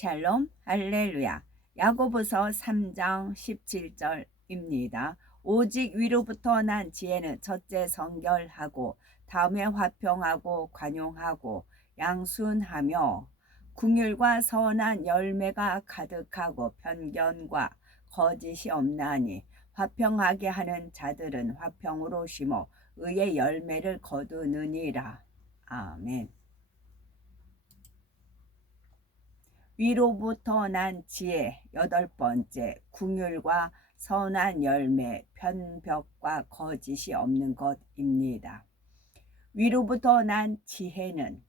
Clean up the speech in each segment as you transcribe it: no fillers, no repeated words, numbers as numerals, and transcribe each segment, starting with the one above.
샬롬 할렐루야. 야고보서 3장 17절입니다. 오직 위로부터 난 지혜는 첫째 성결하고 다음에 화평하고 관용하고 양순하며 긍휼과 선한 열매가 가득하고 편견과 거짓이 없나니 화평하게 하는 자들은 화평으로 심어 의의 열매를 거두느니라. 아멘. 위로부터 난 지혜, 8번째, 긍휼과 선한 열매, 편벽과 거짓이 없는 것입니다. 위로부터 난 지혜는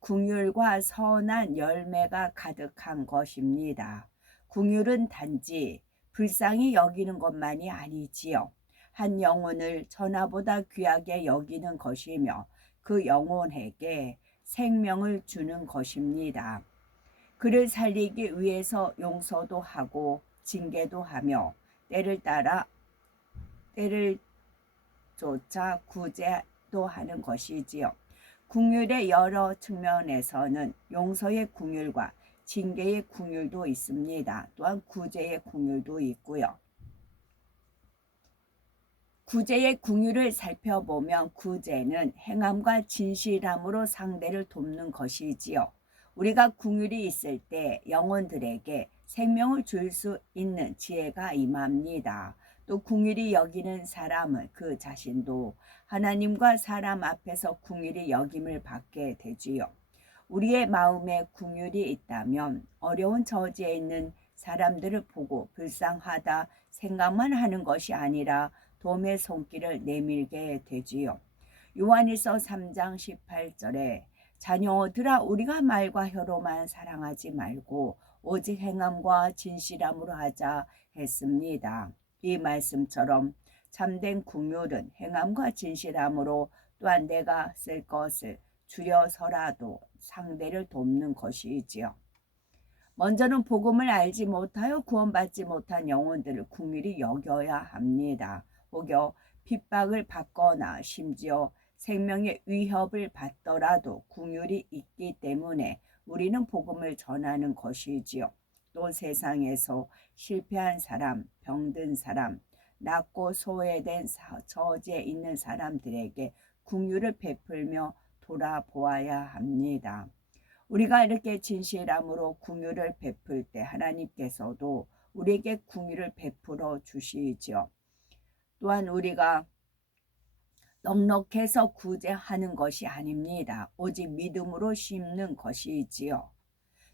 긍휼과 선한 열매가 가득한 것입니다. 긍휼은 단지 불쌍히 여기는 것만이 아니지요. 한 영혼을 천하보다 귀하게 여기는 것이며 그 영혼에게 생명을 주는 것입니다. 그를 살리기 위해서 용서도 하고 징계도 하며 때를 쫓아 구제도 하는 것이지요. 긍휼의 여러 측면에서는 용서의 긍휼과 징계의 긍휼도 있습니다. 또한 구제의 긍휼도 있고요. 구제의 긍휼을 살펴보면 구제는 행함과 진실함으로 상대를 돕는 것이지요. 우리가 긍휼이 있을 때 영혼들에게 생명을 줄 수 있는 지혜가 임합니다. 또 긍휼히 여기는 사람은 그 자신도 하나님과 사람 앞에서 긍휼히 여김을 받게 되지요. 우리의 마음에 긍휼이 있다면 어려운 처지에 있는 사람들을 보고 불쌍하다 생각만 하는 것이 아니라 도움의 손길을 내밀게 되지요. 요한일서 3장 18절에 자녀들아 우리가 말과 혀로만 사랑하지 말고 오직 행함과 진실함으로 하자 했습니다. 이 말씀처럼 참된 긍휼은 행함과 진실함으로 또한 내가 쓸 것을 줄여서라도 상대를 돕는 것이지요. 먼저는 복음을 알지 못하여 구원받지 못한 영혼들을 긍휼히 여겨야 합니다. 혹여 핍박을 받거나 심지어 생명의 위협을 받더라도 긍휼이 있기 때문에 우리는 복음을 전하는 것이지요. 또 세상에서 실패한 사람, 병든 사람, 낮고 소외된 처지에 있는 사람들에게 긍휼을 베풀며 돌아보아야 합니다. 우리가 이렇게 진실함으로 긍휼을 베풀 때 하나님께서도 우리에게 긍휼을 베풀어 주시지요. 또한 우리가 넉넉해서 구제하는 것이 아닙니다. 오직 믿음으로 심는 것이지요.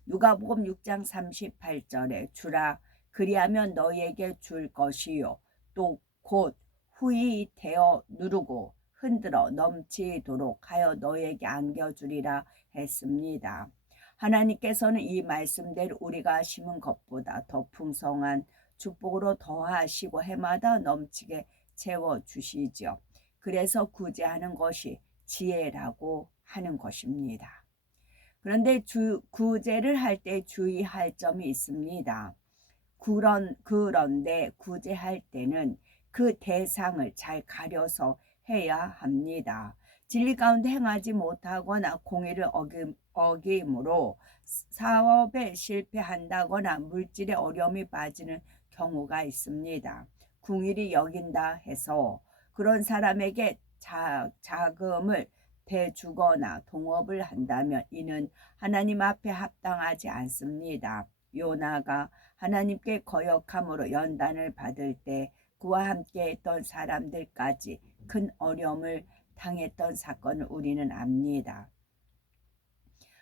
누가복음 6장 38절에 주라 그리하면 너희에게 줄 것이요 또 곧 후히 되어 누르고 흔들어 넘치도록 하여 너희에게 안겨주리라 했습니다. 하나님께서는 이 말씀대로 우리가 심은 것보다 더 풍성한 축복으로 더하시고 해마다 넘치게 채워주시죠. 그래서 구제하는 것이 지혜라고 하는 것입니다. 그런데 구제를 할 때 주의할 점이 있습니다. 그런데 구제할 때는 그 대상을 잘 가려서 해야 합니다. 진리 가운데 행하지 못하거나 공의를 어김으로 사업에 실패한다거나 물질에 어려움이 빠지는 경우가 있습니다. 긍휼히 여긴다 해서 그런 사람에게 자금을 대주거나 동업을 한다면 이는 하나님 앞에 합당하지 않습니다. 요나가 하나님께 거역함으로 연단을 받을 때 그와 함께 했던 사람들까지 큰 어려움을 당했던 사건을 우리는 압니다.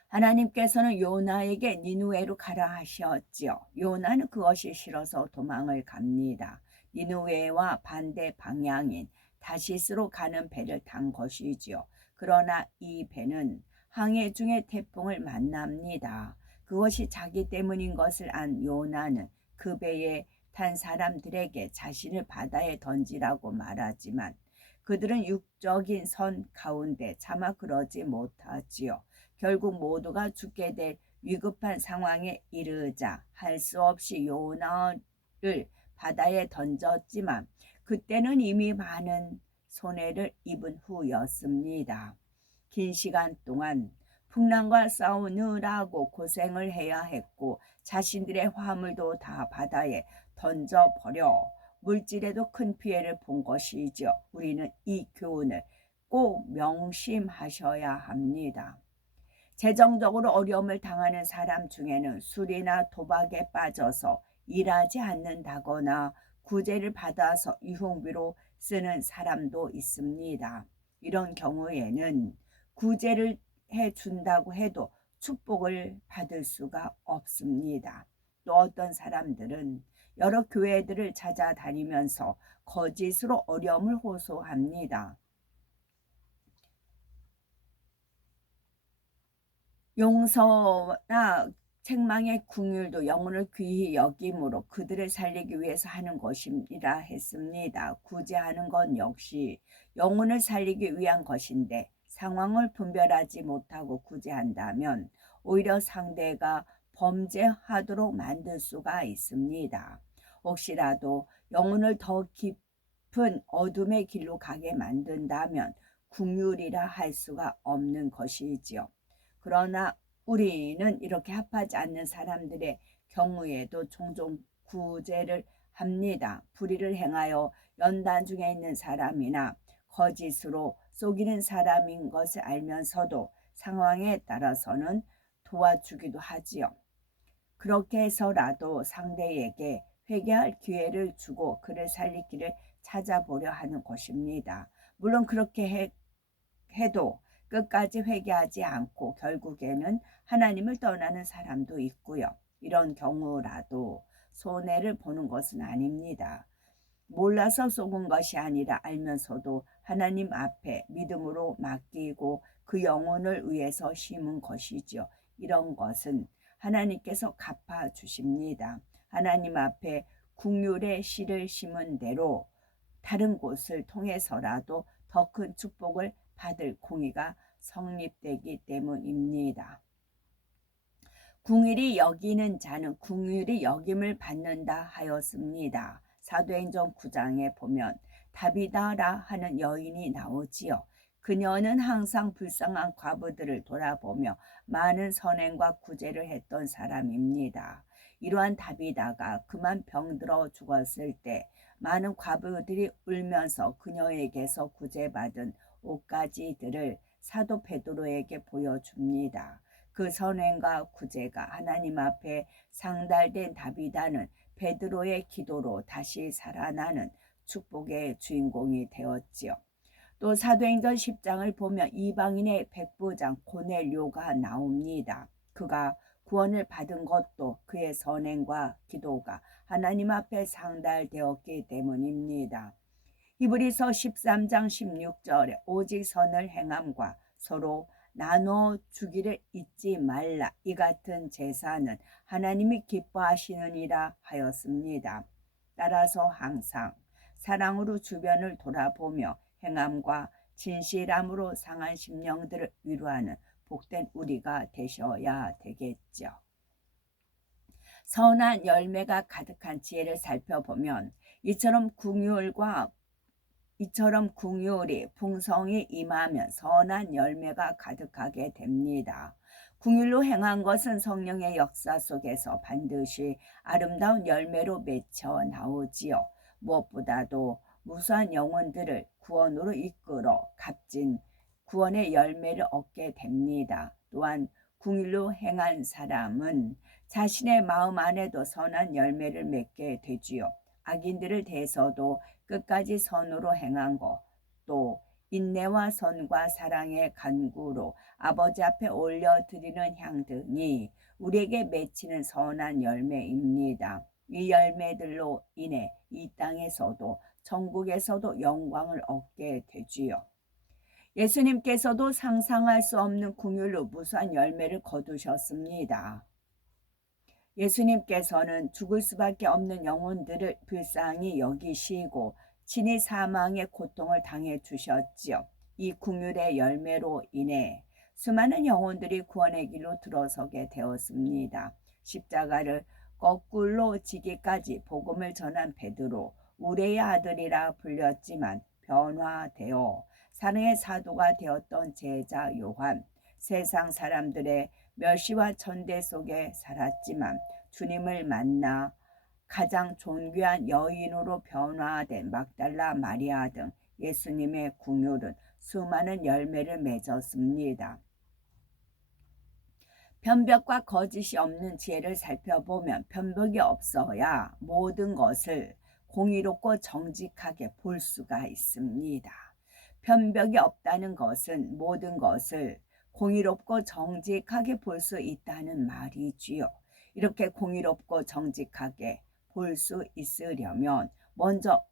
하나님께서는 요나에게 니누웨로 가라 하셨지요. 요나는 그것이 싫어서 도망을 갑니다. 니누웨와 반대 방향인 다시스로 가는 배를 탄 것이지요. 그러나 이 배는 항해 중에 태풍을 만납니다. 그것이 자기 때문인 것을 안 요나는 그 배에 탄 사람들에게 자신을 바다에 던지라고 말하지만 그들은 육적인 선 가운데 차마 그러지 못하지요. 결국 모두가 죽게 될 위급한 상황에 이르자 할 수 없이 요나를 바다에 던졌지만 그때는 이미 많은 손해를 입은 후였습니다. 긴 시간 동안 풍랑과 싸우느라고 고생을 해야 했고 자신들의 화물도 다 바다에 던져버려 물질에도 큰 피해를 본 것이죠. 우리는 이 교훈을 꼭 명심하셔야 합니다. 재정적으로 어려움을 당하는 사람 중에는 술이나 도박에 빠져서 일하지 않는다거나 구제를 받아서 유흥비로 쓰는 사람도 있습니다. 이런 경우에는 구제를 해준다고 해도 축복을 받을 수가 없습니다. 또 어떤 사람들은 여러 교회들을 찾아다니면서 거짓으로 어려움을 호소합니다. 용서나 책망의 긍휼도 영혼을 귀히 여김으로 그들을 살리기 위해서 하는 것이라 했습니다. 구제하는 것 역시 영혼을 살리기 위한 것인데 상황을 분별하지 못하고 구제한다면 오히려 상대가 범죄하도록 만들 수가 있습니다. 혹시라도 영혼을 더 깊은 어둠의 길로 가게 만든다면 긍휼이라 할 수가 없는 것이지요. 그러나 우리는 이렇게 합하지 않는 사람들의 경우에도 종종 구제를 합니다. 불의를 행하여 연단 중에 있는 사람이나 거짓으로 속이는 사람인 것을 알면서도 상황에 따라서는 도와주기도 하지요. 그렇게 해서라도 상대에게 회개할 기회를 주고 그를 살리기를 찾아보려 하는 것입니다. 물론 그렇게 해도 끝까지 회개하지 않고 결국에는 하나님을 떠나는 사람도 있고요. 이런 경우라도 손해를 보는 것은 아닙니다. 몰라서 속은 것이 아니라 알면서도 하나님 앞에 믿음으로 맡기고 그 영혼을 위해서 심은 것이죠. 이런 것은 하나님께서 갚아주십니다. 하나님 앞에 긍휼의 씨를 심은 대로 다른 곳을 통해서라도 더 큰 축복을 받을 공의가 성립되기 때문입니다. 긍휼히 여기는 자는 긍휼히 여김을 받는다 하였습니다. 사도행전 9장에 보면 다비다라 하는 여인이 나오지요. 그녀는 항상 불쌍한 과부들을 돌아보며 많은 선행과 구제를 했던 사람입니다. 이러한 다비다가 그만 병들어 죽었을 때 많은 과부들이 울면서 그녀에게서 구제받은 옷가지들을 사도 베드로에게 보여줍니다. 그 선행과 구제가 하나님 앞에 상달된 다비다는 베드로의 기도로 다시 살아나는 축복의 주인공이 되었지요. 또 사도행전 10장을 보면 이방인의 백부장 고넬료가 나옵니다. 그가 구원을 받은 것도 그의 선행과 기도가 하나님 앞에 상달되었기 때문입니다. 히브리서 13장 16절에 오직 선을 행함과 서로 나눠 주기를 잊지 말라. 이 같은 제사는 하나님이 기뻐하시느니라 하였습니다. 따라서 항상 사랑으로 주변을 돌아보며 행함과 진실함으로 상한 심령들을 위로하는 복된 우리가 되셔야 되겠죠. 선한 열매가 가득한 지혜를 살펴보면 이처럼 긍휼이 풍성히 임하면 선한 열매가 가득하게 됩니다. 긍휼로 행한 것은 성령의 역사 속에서 반드시 아름다운 열매로 맺혀 나오지요. 무엇보다도 무수한 영혼들을 구원으로 이끌어 값진 구원의 열매를 얻게 됩니다. 또한 긍휼로 행한 사람은 자신의 마음 안에도 선한 열매를 맺게 되지요. 악인들을 대해서도 끝까지 선으로 행한 것, 또 인내와 선과 사랑의 간구로 아버지 앞에 올려드리는 향 등이 우리에게 맺히는 선한 열매입니다. 이 열매들로 인해 이 땅에서도 천국에서도 영광을 얻게 되지요. 예수님께서도 상상할 수 없는 긍휼로 무수한 열매를 거두셨습니다. 예수님께서는 죽을 수밖에 없는 영혼들을 불쌍히 여기시고 친히 사망의 고통을 당해 주셨지요. 이 긍휼의 열매로 인해 수많은 영혼들이 구원의 길로 들어서게 되었습니다. 십자가를 거꾸로 지기까지 복음을 전한 베드로, 우레의 아들이라 불렸지만 변화되어 사랑의 사도가 되었던 제자 요한, 세상 사람들의 멸시와 천대 속에 살았지만 주님을 만나 가장 존귀한 여인으로 변화된 막달라 마리아 등 예수님의 궁율은 수많은 열매를 맺었습니다. 변벽과 거짓이 없는 지혜를 살펴보면 변벽이 없어야 모든 것을 공의롭고 정직하게 볼 수가 있습니다. 변벽이 없다는 것은 모든 것을 공의롭고 정직하게 볼 수 있다는 말이지요. 이렇게 공의롭고 정직하게 볼 수 있으려면 먼저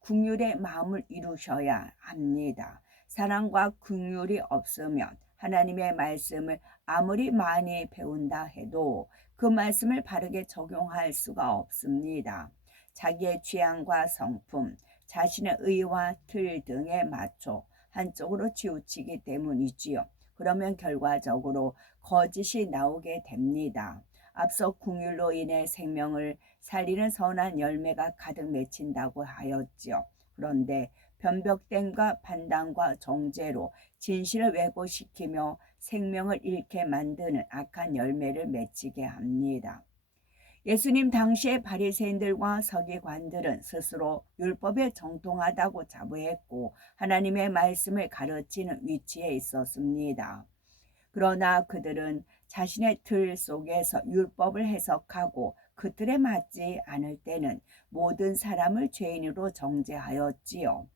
긍휼의 마음을 이루셔야 합니다. 사랑과 긍휼이 없으면 하나님의 말씀을 아무리 많이 배운다 해도 그 말씀을 바르게 적용할 수가 없습니다. 자기의 취향과 성품, 자신의 의와 틀 등에 맞춰 한쪽으로 치우치기 때문이지요. 그러면 결과적으로 거짓이 나오게 됩니다. 앞서 긍휼로 인해 생명을 살리는 선한 열매가 가득 맺힌다고 하였지요. 그런데 변벽됨과 판단과 정죄로 진실을 왜곡시키며 생명을 잃게 만드는 악한 열매를 맺히게 합니다. 예수님 당시의 바리새인들과 서기관들은 스스로 율법에 정통하다고 자부했고 하나님의 말씀을 가르치는 위치에 있었습니다. 그러나 그들은 자신의 틀 속에서 율법을 해석하고 그 틀에 맞지 않을 때는 모든 사람을 죄인으로 정죄하였지요.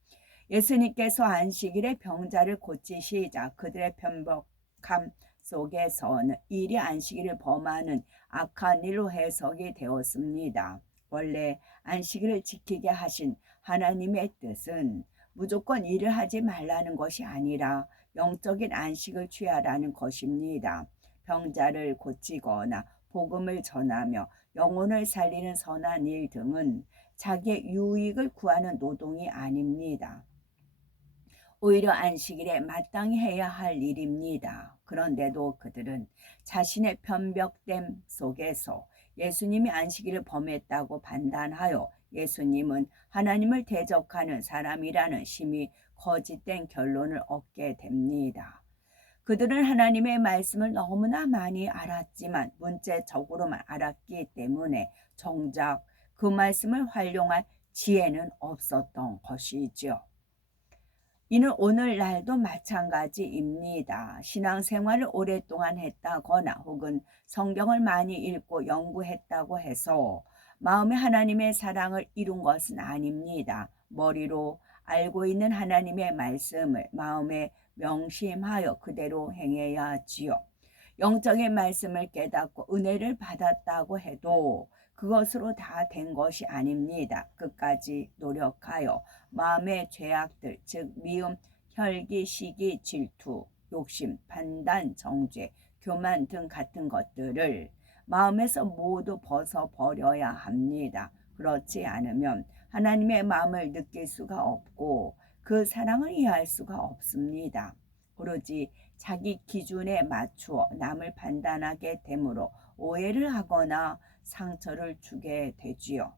예수님께서 안식일에 병자를 고치시자 그들의 편박함 속에서는 일이 안식일을 범하는 악한 일로 해석이 되었습니다. 원래 안식일을 지키게 하신 하나님의 뜻은 무조건 일을 하지 말라는 것이 아니라 영적인 안식을 취하라는 것입니다. 병자를 고치거나 복음을 전하며 영혼을 살리는 선한 일 등은 자기의 유익을 구하는 노동이 아닙니다. 오히려 안식일에 마땅히 해야 할 일입니다. 그런데도 그들은 자신의 편벽됨 속에서 예수님이 안식일을 범했다고 판단하여 예수님은 하나님을 대적하는 사람이라는 심히 거짓된 결론을 얻게 됩니다. 그들은 하나님의 말씀을 너무나 많이 알았지만 문제적으로만 알았기 때문에 정작 그 말씀을 활용할 지혜는 없었던 것이죠. 이는 오늘날도 마찬가지입니다. 신앙생활을 오랫동안 했다거나 혹은 성경을 많이 읽고 연구했다고 해서 마음에 하나님의 사랑을 이룬 것은 아닙니다. 머리로 알고 있는 하나님의 말씀을 마음에 명심하여 그대로 행해야 하지요. 영적인 말씀을 깨닫고 은혜를 받았다고 해도 그것으로 다 된 것이 아닙니다. 끝까지 노력하여 마음의 죄악들, 즉 미움, 혈기, 시기, 질투, 욕심, 판단, 정죄, 교만 등 같은 것들을 마음에서 모두 벗어버려야 합니다. 그렇지 않으면 하나님의 마음을 느낄 수가 없고 그 사랑을 이해할 수가 없습니다. 오로지 자기 기준에 맞추어 남을 판단하게 되므로 오해를 하거나 상처를 주게 되지요.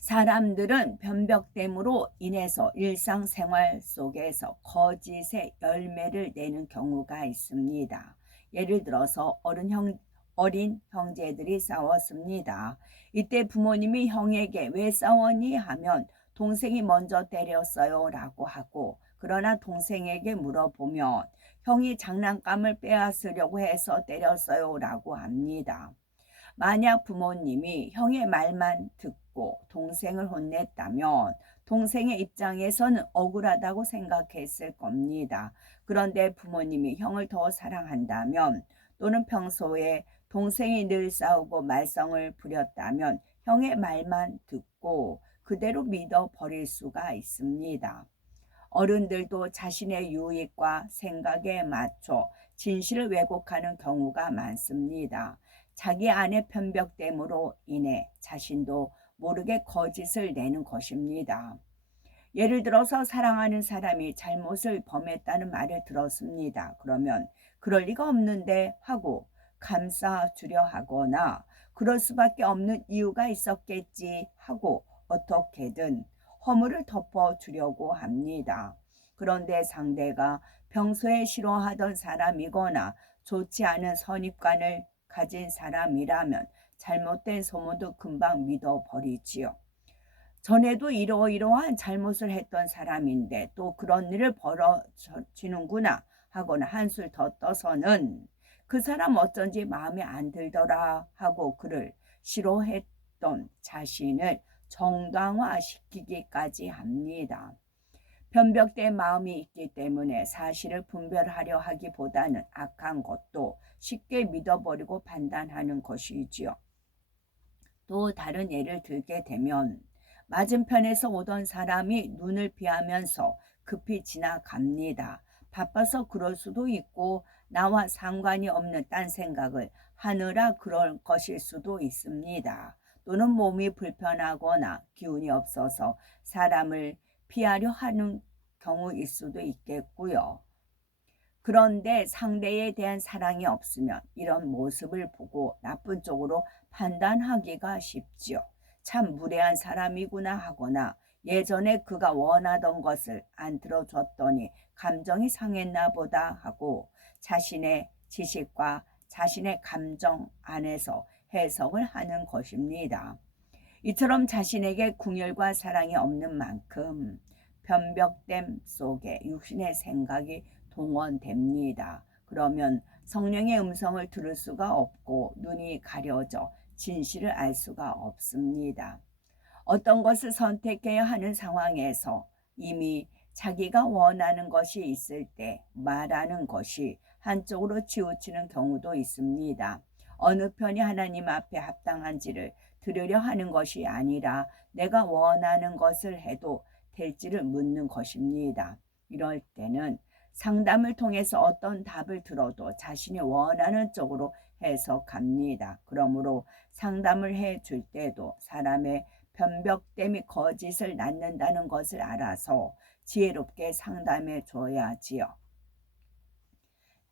사람들은 변벽됨으로 인해서 일상생활 속에서 거짓의 열매를 내는 경우가 있습니다. 예를 들어서 어린 형제들이 싸웠습니다. 이때 부모님이 형에게 왜 싸웠니 하면 동생이 먼저 때렸어요 라고 하고, 그러나 동생에게 물어보면 형이 장난감을 빼앗으려고 해서 때렸어요 라고 합니다. 만약 부모님이 형의 말만 듣고 동생을 혼냈다면 동생의 입장에서는 억울하다고 생각했을 겁니다. 그런데 부모님이 형을 더 사랑한다면 또는 평소에 동생이 늘 싸우고 말썽을 부렸다면 형의 말만 듣고 그대로 믿어버릴 수가 있습니다. 어른들도 자신의 유익과 생각에 맞춰 진실을 왜곡하는 경우가 많습니다. 자기 안의 편벽됨으로 인해 자신도 모르게 거짓을 내는 것입니다. 예를 들어서 사랑하는 사람이 잘못을 범했다는 말을 들었습니다. 그러면 그럴 리가 없는데 하고 감싸주려 하거나 그럴 수밖에 없는 이유가 있었겠지 하고 어떻게든 허물을 덮어주려고 합니다. 그런데 상대가 평소에 싫어하던 사람이거나 좋지 않은 선입관을 가진 사람이라면 잘못된 소문도 금방 믿어버리지요. 전에도 이러이러한 잘못을 했던 사람인데 또 그런 일을 벌어지는구나 하거나 한술 더 떠서는 그 사람 어쩐지 마음에 안 들더라 하고 그를 싫어했던 자신을 정당화시키기까지 합니다. 변벽된 마음이 있기 때문에 사실을 분별하려 하기보다는 악한 것도 쉽게 믿어버리고 판단하는 것이지요. 또 다른 예를 들게 되면 맞은편에서 오던 사람이 눈을 피하면서 급히 지나갑니다. 바빠서 그럴 수도 있고 나와 상관이 없는 딴 생각을 하느라 그럴 것일 수도 있습니다. 또는 몸이 불편하거나 기운이 없어서 사람을 피하려 하는 경우일 수도 있겠고요. 그런데 상대에 대한 사랑이 없으면 이런 모습을 보고 나쁜 쪽으로 판단하기가 쉽지요. 참 무례한 사람이구나 하거나 예전에 그가 원하던 것을 안 들어줬더니 감정이 상했나 보다 하고 자신의 지식과 자신의 감정 안에서 해석을 하는 것입니다. 이처럼 자신에게 궁율과 사랑이 없는 만큼 변벽됨 속에 육신의 생각이 동원됩니다. 그러면 성령의 음성을 들을 수가 없고 눈이 가려져 진실을 알 수가 없습니다. 어떤 것을 선택해야 하는 상황에서 이미 자기가 원하는 것이 있을 때 말하는 것이 한쪽으로 치우치는 경우도 있습니다. 어느 편이 하나님 앞에 합당한지를 들으려 하는 것이 아니라 내가 원하는 것을 해도 될지를 묻는 것입니다. 이럴 때는 상담을 통해서 어떤 답을 들어도 자신이 원하는 쪽으로 해석합니다. 그러므로 상담을 해줄 때도 사람의 변벽됨이 거짓을 낳는다는 것을 알아서 지혜롭게 상담해 줘야지요.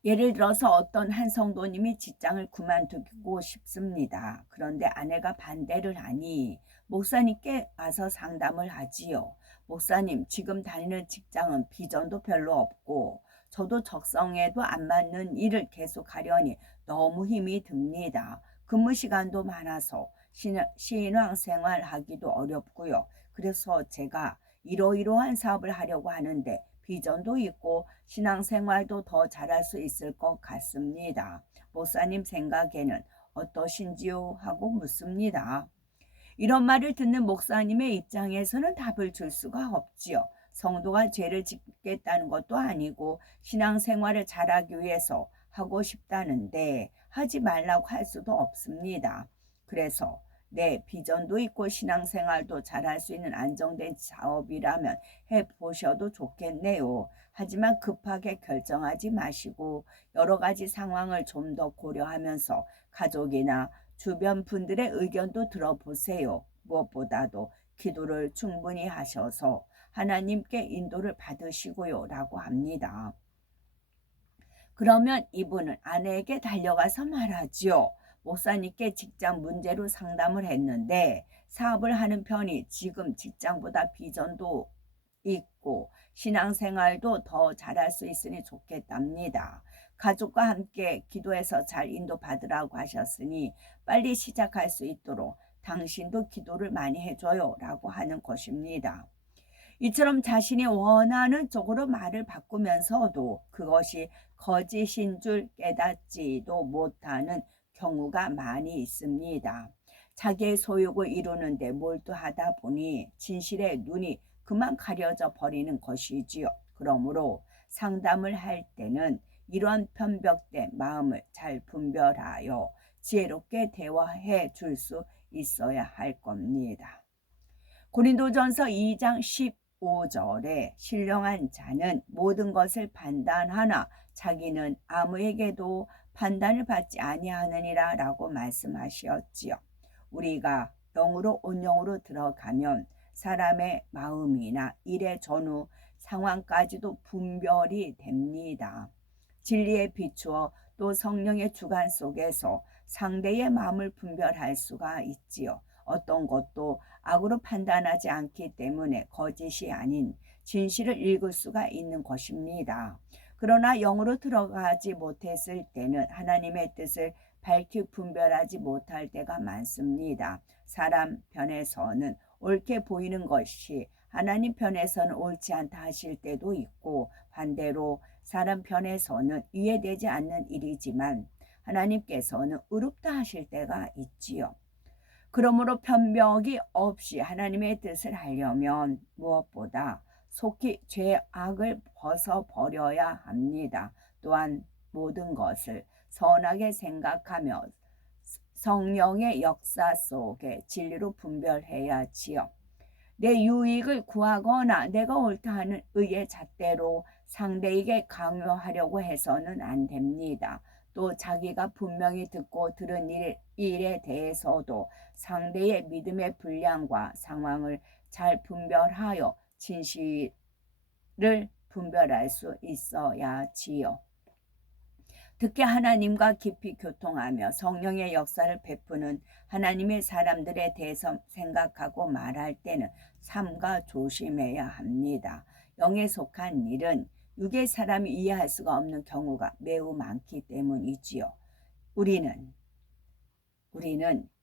예를 들어서 어떤 한 성도님이 직장을 그만두고 싶습니다. 그런데 아내가 반대를 하니 목사님께 와서 상담을 하지요. 목사님, 지금 다니는 직장은 비전도 별로 없고 저도 적성에도 안 맞는 일을 계속 하려니 너무 힘이 듭니다. 근무 시간도 많아서 신앙생활 하기도 어렵고요. 그래서 제가 이러이러한 사업을 하려고 하는데 비전도 있고 신앙생활도 더 잘할 수 있을 것 같습니다. 목사님 생각에는 어떠신지요? 하고 묻습니다. 이런 말을 듣는 목사님의 입장에서는 답을 줄 수가 없지요. 성도가 죄를 짓겠다는 것도 아니고 신앙생활을 잘하기 위해서 하고 싶다는데 하지 말라고 할 수도 없습니다. 그래서 네, 비전도 있고 신앙생활도 잘할 수 있는 안정된 사업이라면 해보셔도 좋겠네요. 하지만 급하게 결정하지 마시고 여러 가지 상황을 좀 더 고려하면서 가족이나 주변 분들의 의견도 들어보세요. 무엇보다도 기도를 충분히 하셔서 하나님께 인도를 받으시고요 라고 합니다. 그러면 이분은 아내에게 달려가서 말하지요. 목사님께 직장 문제로 상담을 했는데 사업을 하는 편이 지금 직장보다 비전도 있고 신앙생활도 더 잘할 수 있으니 좋겠답니다. 가족과 함께 기도해서 잘 인도받으라고 하셨으니 빨리 시작할 수 있도록 당신도 기도를 많이 해줘요 라고 하는 것입니다. 이처럼 자신이 원하는 쪽으로 말을 바꾸면서도 그것이 거짓인 줄 깨닫지도 못하는 경우가 많이 있습니다. 자기의 소욕을 이루는데 몰두하다 보니 진실의 눈이 그만 가려져 버리는 것이지요. 그러므로 상담을 할 때는 이러한 편벽된 마음을 잘 분별하여 지혜롭게 대화해 줄 수 있어야 할 겁니다. 고린도전서 2장 15절에 신령한 자는 모든 것을 판단하나 자기는 아무에게도 판단을 받지 아니하느니라 라고 말씀하셨지요. 우리가 영으로 온영으로 들어가면 사람의 마음이나 일의 전후 상황까지도 분별이 됩니다. 진리에 비추어 또 성령의 주관 속에서 상대의 마음을 분별할 수가 있지요. 어떤 것도 악으로 판단하지 않기 때문에 거짓이 아닌 진실을 읽을 수가 있는 것입니다. 그러나 영으로 들어가지 못했을 때는 하나님의 뜻을 밝히 분별하지 못할 때가 많습니다. 사람 편에서는 옳게 보이는 것이 하나님 편에서는 옳지 않다 하실 때도 있고, 반대로 사람 편에서는 이해되지 않는 일이지만 하나님께서는 의롭다 하실 때가 있지요. 그러므로 편벽이 없이 하나님의 뜻을 하려면 무엇보다 속히 죄악을 벗어버려야 합니다. 또한 모든 것을 선하게 생각하며 성령의 역사 속에 진리로 분별해야 지요. 내 유익을 구하거나 내가 옳다 하는 의의 잣대로 상대에게 강요하려고 해서는 안 됩니다. 또 자기가 분명히 듣고 들은 일에 대해서도 상대의 믿음의 분량과 상황을 잘 분별하여 진실을 분별할 수 있어야지요. 특히 하나님과 깊이 교통하며 성령의 역사를 베푸는 하나님의 사람들에 대해서 생각하고 말할 때는 삼가 조심해야 합니다. 영에 속한 일은 육의 사람이 이해할 수가 없는 경우가 매우 많기 때문이지요. 우리는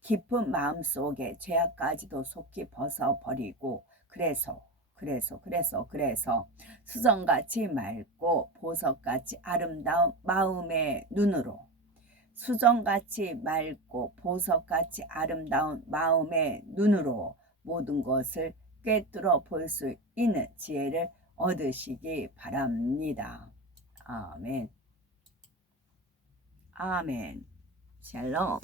깊은 마음속에 죄악까지도 속히 벗어버리고 그래서 수정같이 맑고 보석같이 아름다운 마음의 눈으로 수정같이 맑고 보석같이 아름다운 마음의 눈으로 모든 것을 꿰뚫어 볼 수 있는 지혜를 얻으시기 바랍니다. 아멘. 아멘. 샬롬.